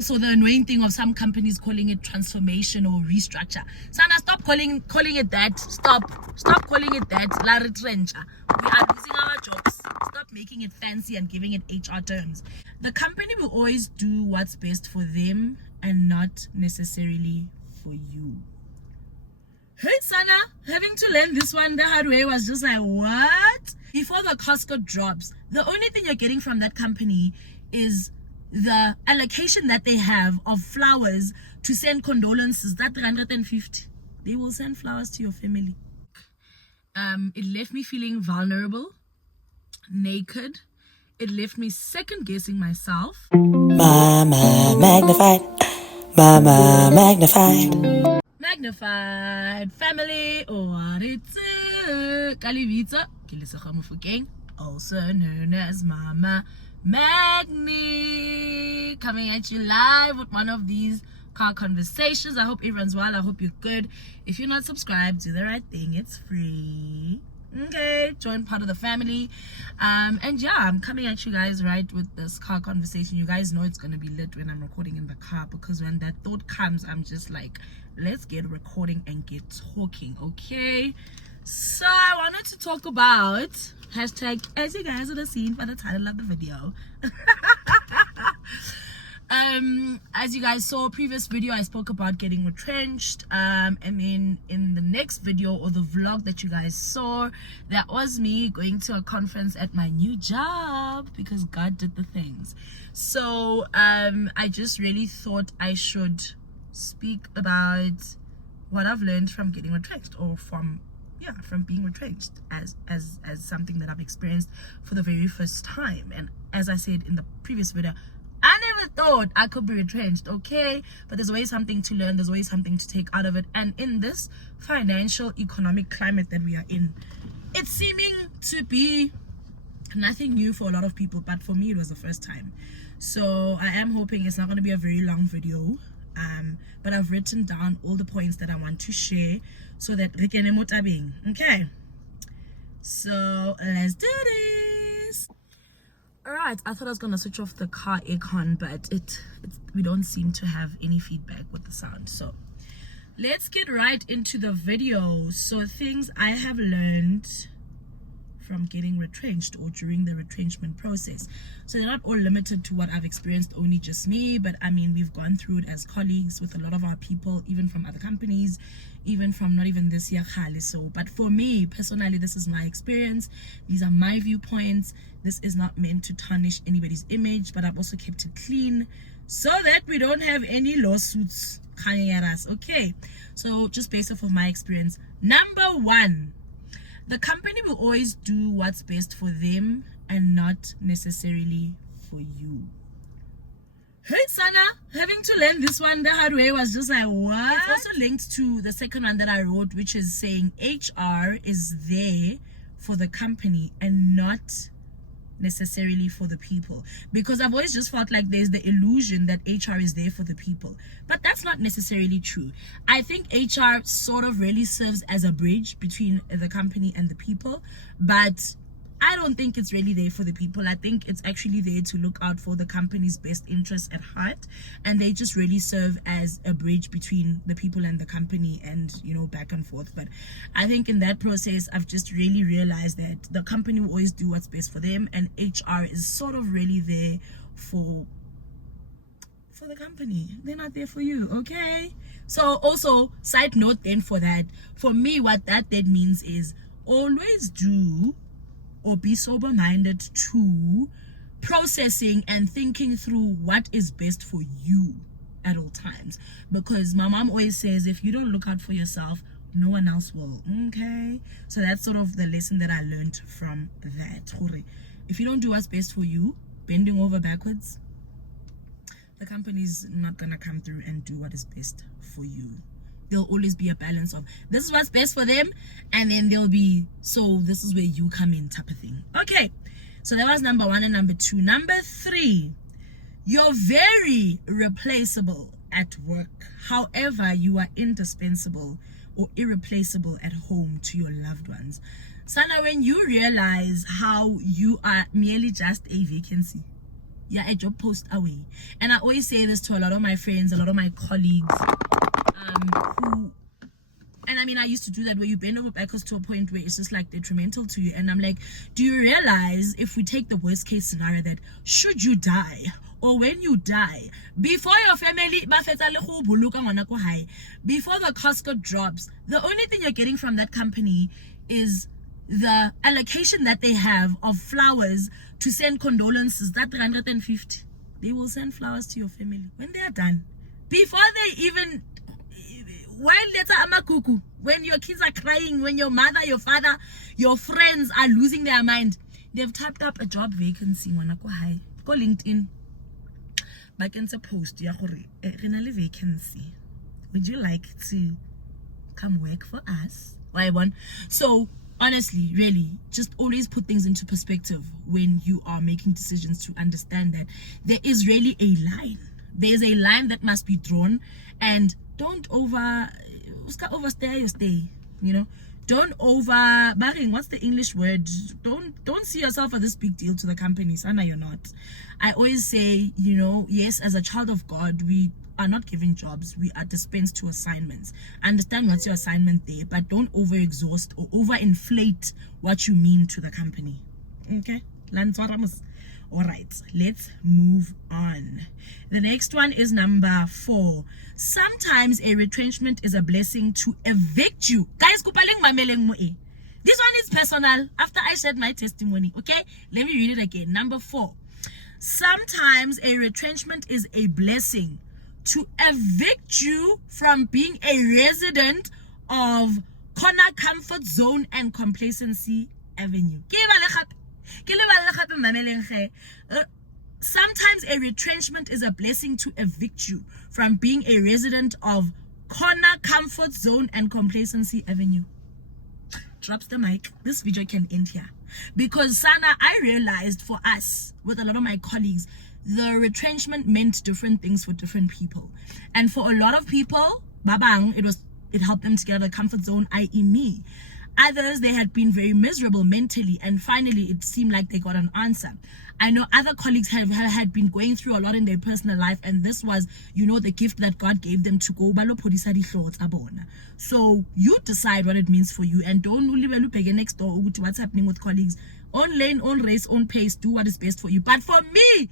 So the annoying thing of some companies calling it transformation or restructure. Sana, stop calling it that. Stop calling it that. La retrencha. We are losing our jobs. Stop making it fancy and giving it HR terms. The company will always do what's best for them and not necessarily for you. Hey Sana, having to learn this one the hard way was just like, what? Before the Costco drops, the only thing you're getting from that company is the allocation that they have of flowers to send condolences. That 350, they will send flowers to your family. It left me feeling vulnerable, naked. It left me second guessing myself. Mama magnified, Mama magnified. Magnified Family, or it's Kalivita, also known as Mama Magni, coming at you live with one of these car conversations. I hope everyone's well. I hope you're good. If you're not subscribed, do the right thing. It's free. Okay, join part of the family. And yeah, I'm coming at you guys right with this car conversation. You guys know it's gonna be lit when I'm recording in the car, because when that thought comes, I'm just like, let's get recording and get talking. Okay, so I wanted to talk about hashtag, as you guys would have seen by the title of the video. As you guys saw, previous video I spoke about getting retrenched, and then in the next video, or the vlog that you guys saw, that was me going to a conference at my new job, because God did the things. So I just really thought I should speak about what I've learned from getting retrenched, or from being retrenched, as something that I've experienced for the very first time. And as I said in the previous video, I never thought I could be retrenched, okay? But there's always something to learn. There's always something to take out of it. And in this financial, economic climate that we are in, it's seeming to be nothing new for a lot of people. But for me, it was the first time. So I am hoping it's not going to be a very long video. But I've written down all the points that I want to share so that we can emotabing. Okay? So let's do this. Alright, I thought I was gonna switch off the car aircon, but we don't seem to have any feedback with the sound. So let's get right into the video. So things I have learned from getting retrenched, or during the retrenchment process. So they're not all limited to what I've experienced, only just me, but I mean, we've gone through it as colleagues with a lot of our people, even from other companies, even from not even this year. So, but for me personally, this is my experience. These are my viewpoints. This is not meant to tarnish anybody's image, but I've also kept it clean so that we don't have any lawsuits coming at us. Okay, so just based off of my experience, number one, the company will always do what's best for them and not necessarily for you. Hey Sana, having to learn this one the hard way was just like, what? It's also linked to the second one that I wrote, which is saying HR is there for the company and not necessarily for the people, because I've always just felt like there's the illusion that HR is there for the people, but that's not necessarily true. I think HR sort of really serves as a bridge between the company and the people, but I don't think it's really there for the people. I think it's actually there to look out for the company's best interests at heart, and they just really serve as a bridge between the people and the company, and you know, back and forth. But I think in that process, I've just really realized that the company will always do what's best for them, and HR is sort of really there for the company. They're not there for you, okay? So also, side note then for that, for me, what that then means is always do, or be sober-minded to processing and thinking through what is best for you at all times. Because my mom always says, if you don't look out for yourself, no one else will. Okay, so that's sort of the lesson that I learned from that. If you don't do what's best for you, bending over backwards, the company's not gonna come through and do what is best for you. There'll always be a balance of this is what's best for them, and then there'll be, so this is where you come in type of thing. Okay, so that was number one. And number two. Number three, you're very replaceable at work. However, you are indispensable or irreplaceable at home to your loved ones. Sana, when you realize how you are merely just a vacancy, yeah, a job post away. And I always say this to a lot of my friends, a lot of my colleagues, who, and I mean, I used to do that, where you bend over backwards to a point where it's just like detrimental to you. And I'm like, do you realize, if we take the worst case scenario, that should you die, or when you die, before your family, before the casket drops, the only thing you're getting from that company is the allocation that they have of flowers to send condolences. That 350, they will send flowers to your family when they are done, before they even, while later amakuku, when your kids are crying, when your mother, your father, your friends are losing their mind, they've typed up a job vacancy. Go LinkedIn, back and post, vacancy, would you like to come work for us? Why one? So honestly, really, just always put things into perspective when you are making decisions, to understand that there is really a line. There's a line that must be drawn, and don't overstay your stay, you know. Don't what's the English word? Don't see yourself as this big deal to the company. Sana, you're not. I always say, you know, yes, as a child of God, we are not given jobs, we are dispensed to assignments. Understand what's your assignment there, but don't overexhaust or overinflate what you mean to the company. Okay? All right, let's move on. The next one is number 4. Sometimes a retrenchment is a blessing to evict you. Guys, this one is personal. After I said my testimony, okay? Let me read it again. Number 4. Sometimes a retrenchment is a blessing to evict you from being a resident of corner comfort zone and complacency avenue. Sometimes a retrenchment is a blessing to evict you from being a resident of corner comfort zone and complacency avenue. Drops the mic. This video can end here, because Sana, I realized for us, with a lot of my colleagues, the retrenchment meant different things for different people. And for a lot of people, babang, it helped them to get out of the comfort zone, i.e. me. Others, they had been very miserable mentally, and finally it seemed like they got an answer. I know other colleagues had been going through a lot in their personal life, and this was, you know, the gift that God gave them to go. So you decide what it means for you, and don't only next door to what's happening with colleagues. Own lane, own race, own pace, do what is best for you. But for me,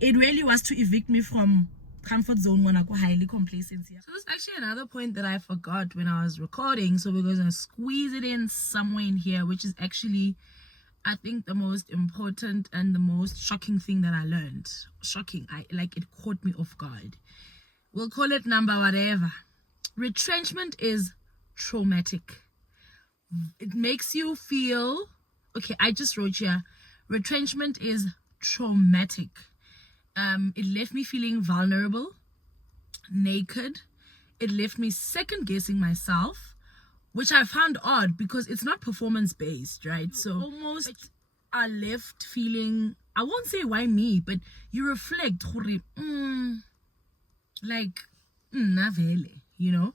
it really was to evict me from comfort zone when I go highly complacency. So there's actually another point that I forgot when I was recording, so we're going to squeeze it in somewhere in here, which is actually, I think, the most important and the most shocking thing that I learned. Shocking. It caught me off guard. We'll call it number whatever. Retrenchment is traumatic. It makes you feel, okay, I just wrote here, retrenchment is traumatic. It left me feeling vulnerable, naked. It left me second guessing myself, which I found odd because it's not performance based, right? So almost are left feeling, I won't say why me, but you reflect, you know,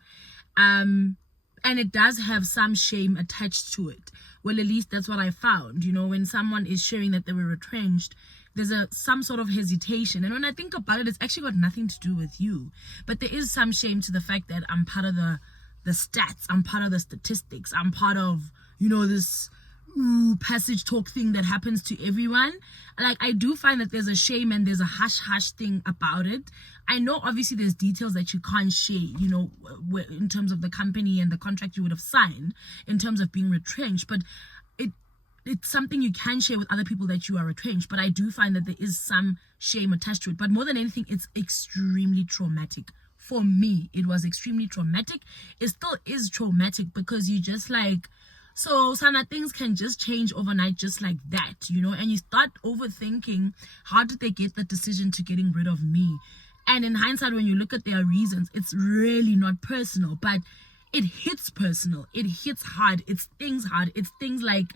and it does have some shame attached to it. Well, at least that's what I found. You know, when someone is sharing that they were retrenched, there's some sort of hesitation. And when I think about it, it's actually got nothing to do with you. But there is some shame to the fact that I'm part of the stats. I'm part of the statistics. I'm part of, you know, this passage talk thing that happens to everyone. Like, I do find that there's a shame and there's a hush thing about it. I know obviously there's details that you can't share, you know, in terms of the company and the contract you would have signed in terms of being retrenched, but it's something you can share with other people that you are retrenched. But I do find that there is some shame attached to it. But more than anything, it's extremely traumatic. For me, it was extremely traumatic. It still is traumatic because you just like, so Sana, things can just change overnight just like that, you know, and you start overthinking, how did they get the decision to getting rid of me? And in hindsight, when you look at their reasons, it's really not personal, but it hits personal. It hits hard. It stings hard. It's things like,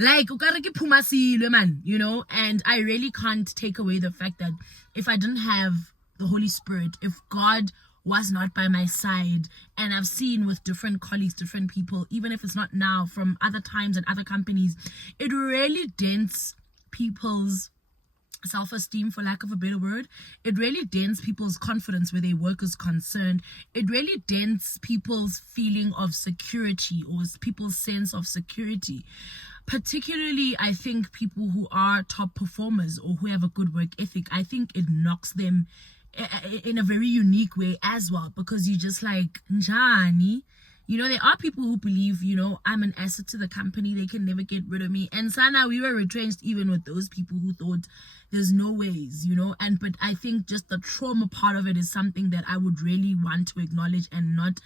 you know, and I really can't take away the fact that if I didn't have the Holy Spirit, if God was not by my side, and I've seen with different colleagues, different people, even if it's not now, from other times and other companies, it really dents people's self-esteem, for lack of a better word. It really dents people's confidence where their work is concerned. It really dents people's feeling of security or people's sense of security. Particularly, I think people who are top performers or who have a good work ethic, I think it knocks them in a very unique way as well, because you just like, njani. There are people who believe, I'm an asset to the company. They can never get rid of me. And Sana, we were retrenched even with those people who thought there's no ways, but I think just the trauma part of it is something that I would really want to acknowledge and not,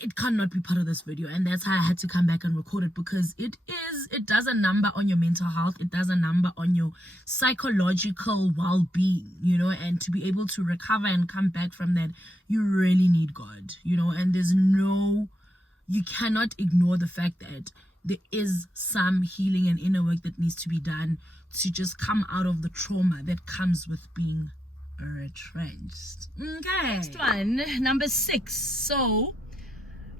it cannot be part of this video. And that's how I had to come back and record it, because it does a number on your mental health. It does a number on your psychological well-being, and to be able to recover and come back from that, you really need God, and you cannot ignore the fact that there is some healing and inner work that needs to be done to just come out of the trauma that comes with being retrenched. Okay. Next one, number 6. So,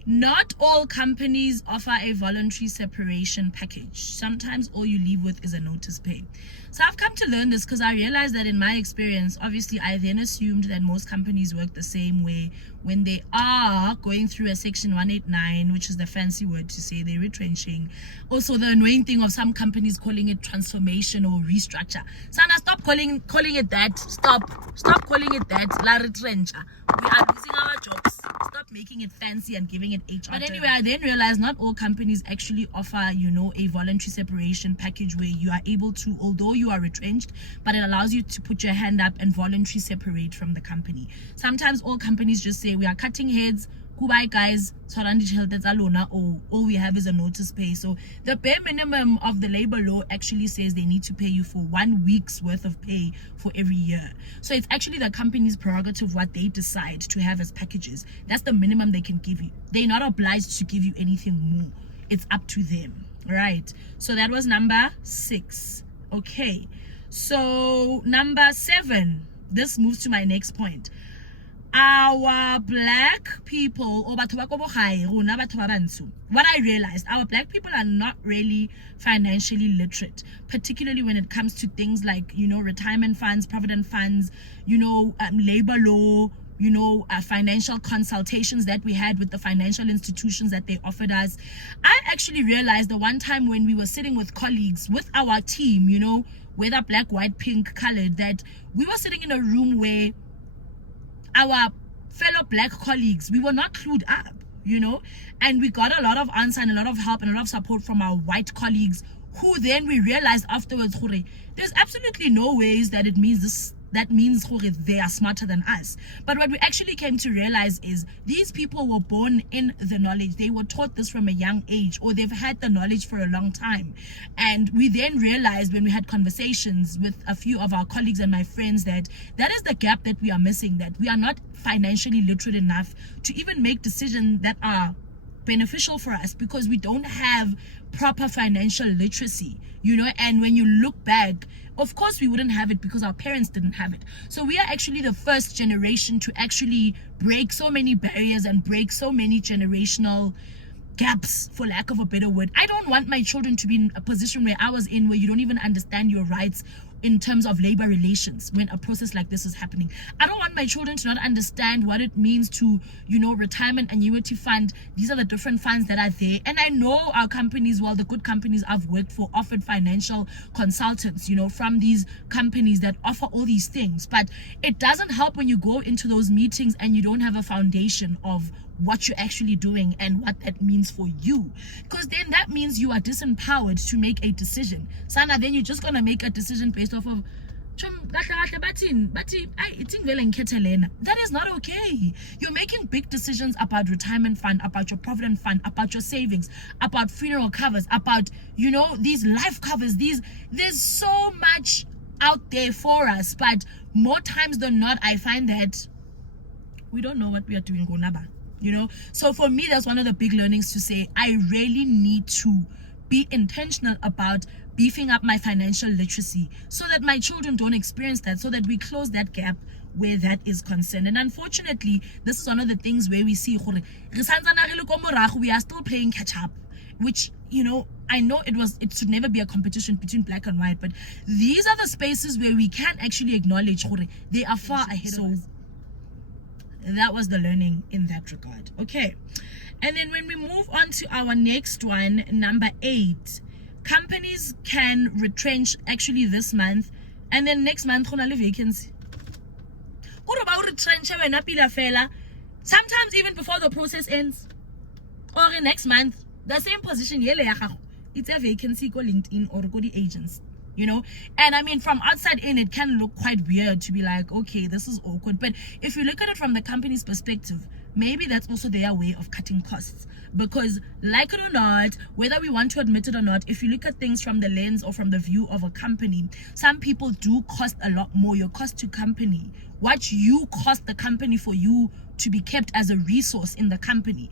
not all companies offer a voluntary separation package. Sometimes all you leave with is a notice pay. So I've come to learn this because I realized that in my experience, obviously I then assumed that most companies work the same way when they are going through a section 189, which is the fancy word to say they're retrenching. Also the annoying thing of some companies calling it transformation or restructure. Sana, stop calling it that. Stop calling it that. La retrencha. We are losing our jobs. Stop making it fancy and giving it HR. But anyway, I then realized not all companies actually offer, a voluntary separation package where you are able to, although you are retrenched, but it allows you to put your hand up and voluntarily separate from the company. Sometimes all companies just say, we are cutting heads, goodbye guys, or all we have is a notice pay. So the bare minimum of the labor law actually says they need to pay you for 1 week's worth of pay for every year. So it's actually the company's prerogative what they decide to have as packages. That's the minimum they can give you. They're not obliged to give you anything more. It's up to them. Right? So that was number 6. Okay. So number 7. This moves to my next point. Our black people, what I realized, our black people are not really financially literate, particularly when it comes to things like, retirement funds, provident funds, labor law, financial consultations that we had with the financial institutions that they offered us. I actually realized the one time when we were sitting with colleagues, with our team, whether black, white, pink, colored, that we were sitting in a room where our fellow black colleagues, we were not clued up, and we got a lot of answer and a lot of help and a lot of support from our white colleagues, who then we realized afterwards, there's absolutely no ways that it means this. That means they are smarter than us. But what we actually came to realize is these people were born in the knowledge. They were taught this from a young age, or they've had the knowledge for a long time. And we then realized when we had conversations with a few of our colleagues and my friends that is the gap that we are missing, that we are not financially literate enough to even make decisions that are beneficial for us, because we don't have proper financial literacy, and when you look back, of course we wouldn't have it because our parents didn't have it. So we are actually the first generation to actually break so many barriers and break so many generational gaps, for lack of a better word. I don't want my children to be in a position where I was in, where you don't even understand your rights in terms of labor relations when a process like this is happening. I don't want my children to not understand what it means to, retirement annuity fund. These are the different funds that are there. And I know our companies, well, the good companies I've worked for offered financial consultants, from these companies that offer all these things. But it doesn't help when you go into those meetings and you don't have a foundation of what you're actually doing and what that means for you, because then that means you are disempowered to make a decision. Sana, then you're just gonna make a decision based off of that is not okay. You're making big decisions about retirement fund, about your provident fund, about your savings, about funeral covers, about these life covers. There's so much out there for us, but more times than not I find that we don't know what we are doing. So for me, that's one of the big learnings, to say I really need to be intentional about beefing up my financial literacy so that my children don't experience that, so that we close that gap where that is concerned. And unfortunately, this is one of the things where we see we are still playing catch up. which, I know it should never be a competition between black and white, but these are the spaces where we can actually acknowledge they are far ahead of us. That was the learning in that regard. Okay. And then when we move on to our next one, number 8, companies can retrench actually this month, and then next month on a vacancy. What about retrench when pila fela? Sometimes even before the process ends, or next month, the same position, it's a vacancy go LinkedIn or go the agents. And I mean, from outside in, it can look quite weird to be like, okay, this is awkward. But if you look at it from the company's perspective, maybe that's also their way of cutting costs. Because like it or not, whether we want to admit it or not, if you look at things from the lens or from the view of a company, some people do cost a lot more. Your cost to company, what you cost the company for you to be kept as a resource in the company,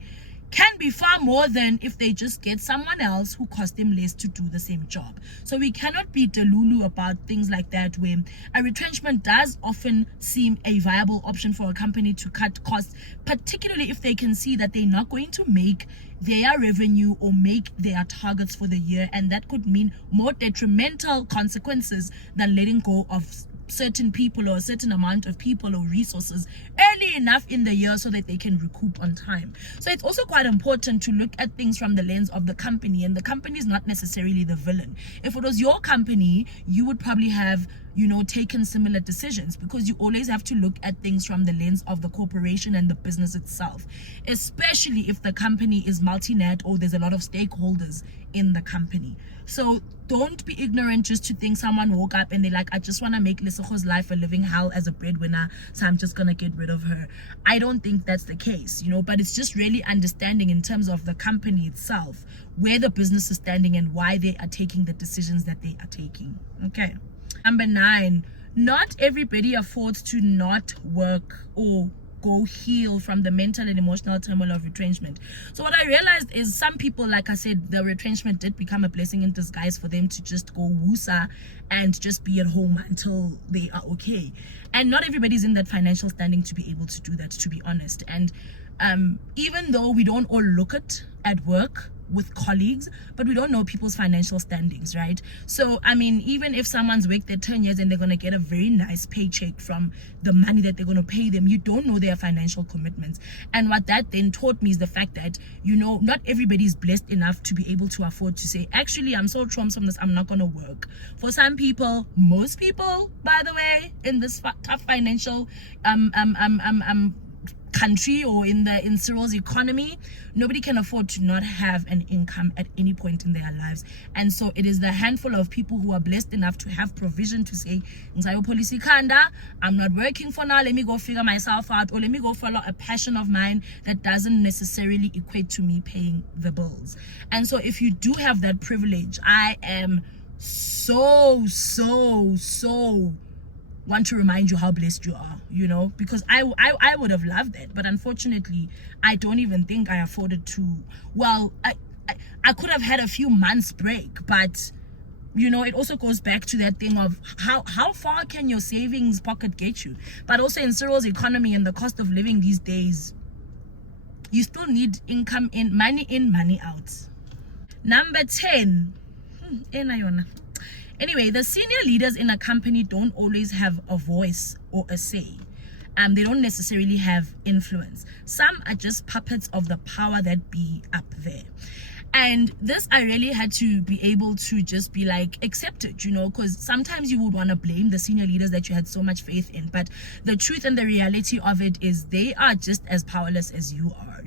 can be far more than if they just get someone else who cost them less to do the same job. So we cannot be delulu about things like that, where a retrenchment does often seem a viable option for a company to cut costs, particularly if they can see that they're not going to make their revenue or make their targets for the year, and that could mean more detrimental consequences than letting go of certain people or a certain amount of people or resources early enough in the year so that they can recoup on time. So it's also quite important to look at things from the lens of the company, and the company is not necessarily the villain. If it was your company, you would probably have taken similar decisions, because you always have to look at things from the lens of the corporation and the business itself, especially if the company is multi-net or there's a lot of stakeholders in the company. So don't be ignorant just to think someone woke up and they're like, I just want to make Lesego's life a living hell as a breadwinner, so I'm just gonna get rid of her. I don't think that's the case, but it's just really understanding in terms of the company itself where the business is standing and why they are taking the decisions that they are taking. Okay. Number 9, not everybody affords to not work or go heal from the mental and emotional turmoil of retrenchment. So what I realized is some people, like I said, the retrenchment did become a blessing in disguise for them to just go woosa and just be at home until they are okay. And not everybody's in that financial standing to be able to do that, to be honest. And even though we don't all look at work with colleagues, but we don't know people's financial standings, right? So I mean, even if someone's worked there 10 years and they're going to get a very nice paycheck from the money that they're going to pay them, you don't know their financial commitments. And what that then taught me is the fact that not everybody's blessed enough to be able to afford to say, actually, I'm so trounced from this, I'm not going to work. For some people, most people, by the way, in this tough financial country or in Cyril's economy, nobody can afford to not have an income at any point in their lives. And so it is the handful of people who are blessed enough to have provision to say, I'm not working for now, let me go figure myself out, or let me go follow a passion of mine that doesn't necessarily equate to me paying the bills. And so if you do have that privilege, I am so want to remind you how blessed you are, because I would have loved it, but unfortunately I don't even think I afforded to. Well, I could have had a few months break, but it also goes back to that thing of how far can your savings pocket get you. But also in Cyril's economy and the cost of living these days, you still need income in, money out. Number 10, anyway, the senior leaders in a company don't always have a voice or a say. They don't necessarily have influence. Some are just puppets of the power that be up there. And this I really had to be able to just be like, accept it, because sometimes you would want to blame the senior leaders that you had so much faith in. But the truth and the reality of it is they are just as powerless as you are,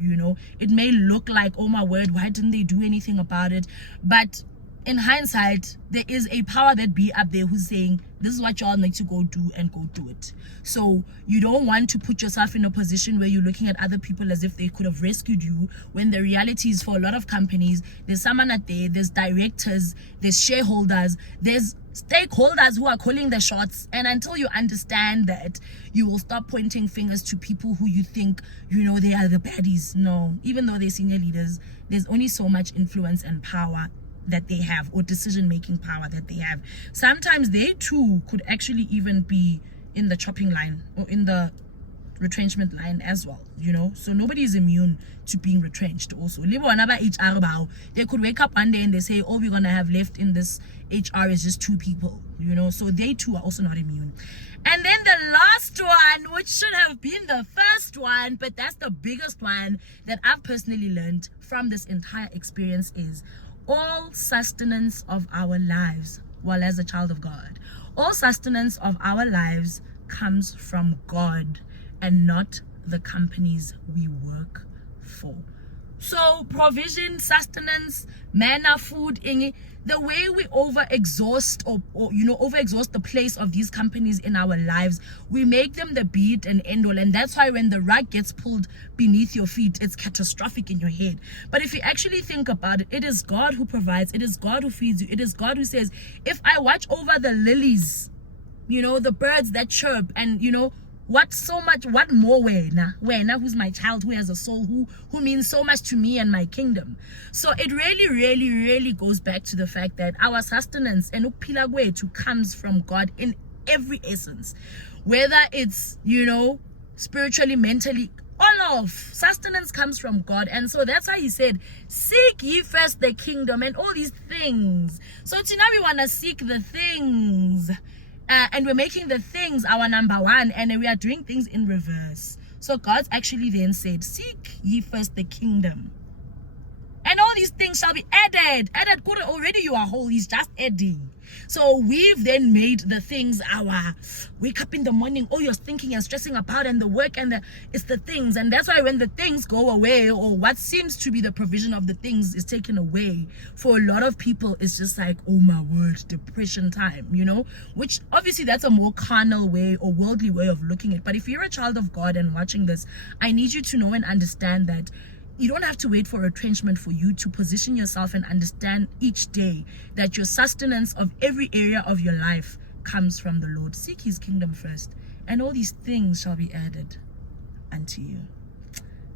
It may look like, oh my word, why didn't they do anything about it? But in hindsight, there is a power that be up there who's saying, this is what y'all need to go do, and go do it. So you don't want to put yourself in a position where you're looking at other people as if they could have rescued you, when the reality is, for a lot of companies, there's someone out there, there's directors, there's shareholders, there's stakeholders who are calling the shots. And until you understand that, you will stop pointing fingers to people who you think, they are the baddies. No, even though they're senior leaders, there's only so much influence and power that they have, or decision-making power that they have. Sometimes they too could actually even be in the chopping line, or in the retrenchment line as well, so nobody is immune to being retrenched. Also, they could wake up one day and they say, all we're gonna have left in this HR is just 2 people, so they too are also not immune. And then the last one, which should have been the first one, but that's the biggest one that I've personally learned from this entire experience, is all sustenance of our lives, well, as a child of God, all sustenance of our lives comes from God and not the companies we work for. So provision, sustenance, manna, food, the way we overexhaust or overexhaust the place of these companies in our lives, we make them the be it and end all. And that's why when the rug gets pulled beneath your feet, it's catastrophic in your head. But if you actually think about it, it is God who provides, it is God who feeds you, it is God who says, if I watch over the lilies, the birds that chirp, and what more wena, who's my child, who has a soul, who means so much to me and my kingdom. So it really goes back to the fact that our sustenance and ukuphila kwethu comes from God in every essence, whether it's spiritually, mentally, all of sustenance comes from God. And so that's why he said, seek ye first the kingdom and all these things. So now we want to seek the things, and we're making the things our number one, and we are doing things in reverse. So God's actually then said, seek ye first the kingdom, and all these things shall be added. Good, already you are whole, he's just adding. So we've then made the things our wake up in the morning, all you're thinking and stressing about, and the work, and it's the things. And that's why when the things go away, or what seems to be the provision of the things is taken away, for a lot of people it's just like, oh my word, depression time, which obviously that's a more carnal way or worldly way of looking at it. But if you're a child of God and watching this, I need you to know and understand that you don't have to wait for retrenchment for you to position yourself and understand each day that your sustenance of every area of your life comes from the Lord. Seek his kingdom first, and all these things shall be added unto you.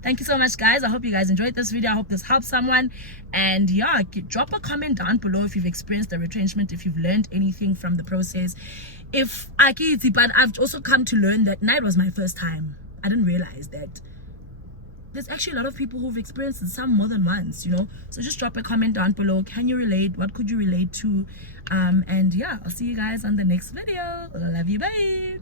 Thank you so much, guys. I hope you guys enjoyed this video. I hope this helps someone. And yeah, drop a comment down below if you've experienced a retrenchment, if you've learned anything from the process. But I've also come to learn that night was my first time. I didn't realize that there's actually a lot of people who've experienced some more than once, so just drop a comment down below. Can you relate? What could you relate to? And yeah, I'll see you guys on the next video. I love you. Bye.